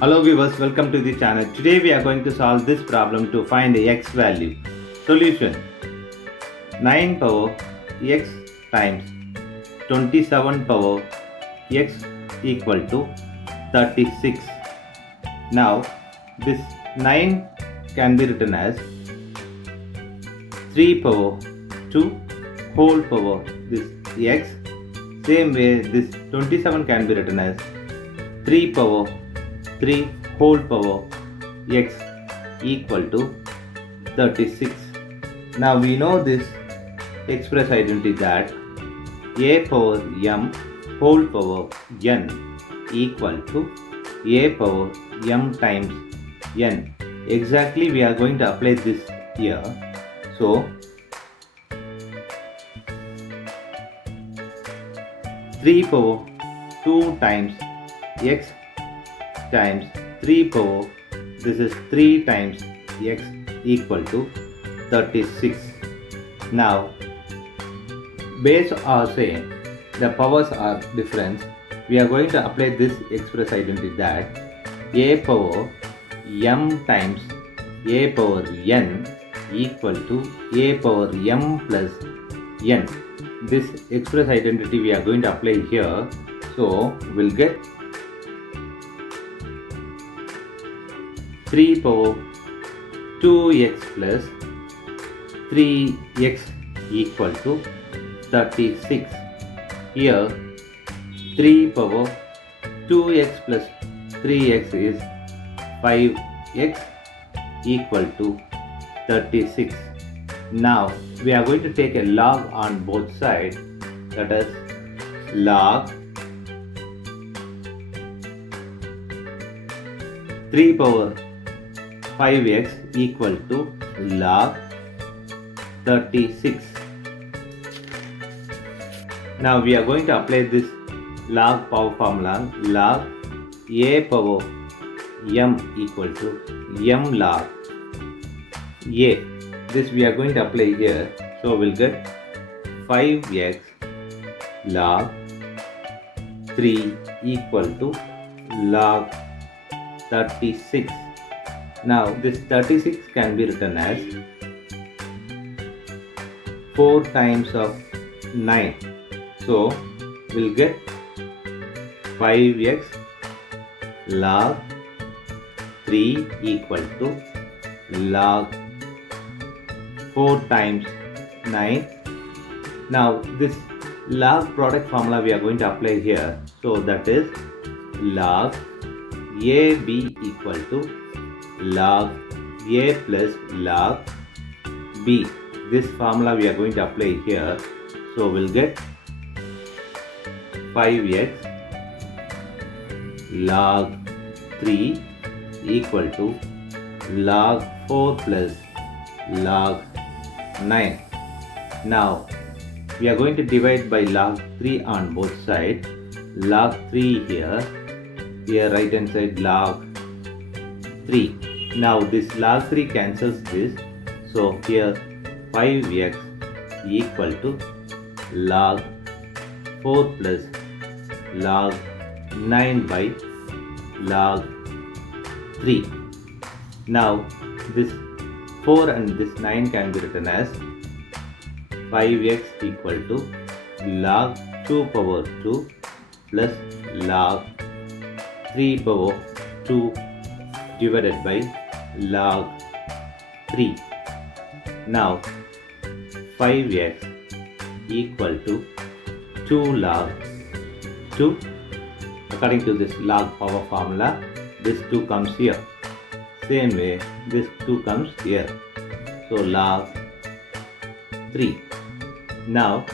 Hello viewers, welcome to the channel. Today we are going to solve this problem to find the x value. Solution: 9 power x times 27 power x equal to 36. Now this 9 can be written as 3 power 2 whole power this x. Same way this 27 can be written as 3 power 3 whole power x equal to 36. Now we know this express identity that a power m whole power n equal to a power m times n. Exactly we are going to apply this here. So 3 power 2 times x times 3 power, this is 3 times x equal to 36. Now base are same, the powers are different. We are going to apply this express identity that a power m times a power n equal to a power m plus n. This express identity we are going to apply here. So we'll get 3 power 2x plus 3x equal to 36. Here 3 power 2x plus 3x is 5x equal to 36. Now we are going to take a log on both sides, that is log 3 power 5x equal to log 36. Now we are going to apply this log power formula. Log a power m equal to m log a. This we are going to apply here. So we'll get 5x log 3 equal to log 36. Now this 36 can be written as 4 times of 9. So we'll get 5x log 3 equal to log 4 times 9. Now this log product formula we are going to apply here. So that is log AB equal to log A plus log B. This formula we are going to apply here. So we'll get 5x log 3 equal to log 4 plus log 9. Now we are going to divide by log 3 on both sides. Log 3 here right hand side log 3. Now this log 3 cancels this. So here 5x equal to log 4 plus log 9 by log 3. Now this 4 and this 9 can be written as 5x equal to log 2 power 2 plus log 3 power 2 divided by log 3. Now 5x equal to 2 log 2. According to this log power formula, this 2 comes here. Same way this 2 comes here. So log 3. Now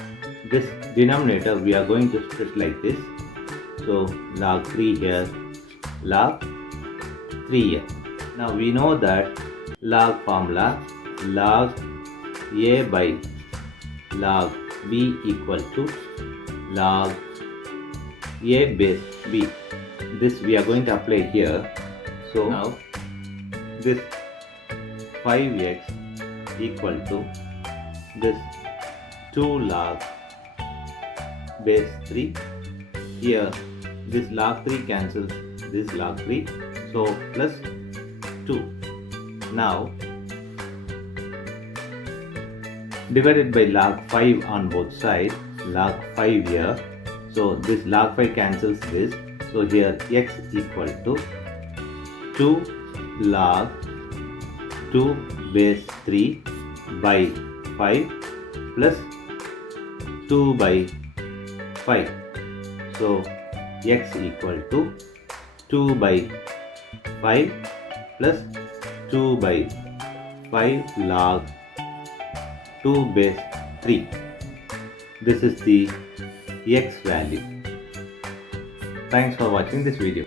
this denominator we are going to split like this. So log 3 here, log 3 here. Now we know that log formula log A by log B equal to log A base B. This we are going to apply here. So now this 5x equal to this 2 log base 3. Here this log 3 cancels this log 3. So plus 2. Now divided by log 5 on both sides, log 5 here. So this log 5 cancels this. So here x equal to 2 log 2 base 3 by 5 plus 2 by 5. So x equal to 2 by 5 plus 2 by 5 log 2 base 3. This is the x value. Thanks for watching this video.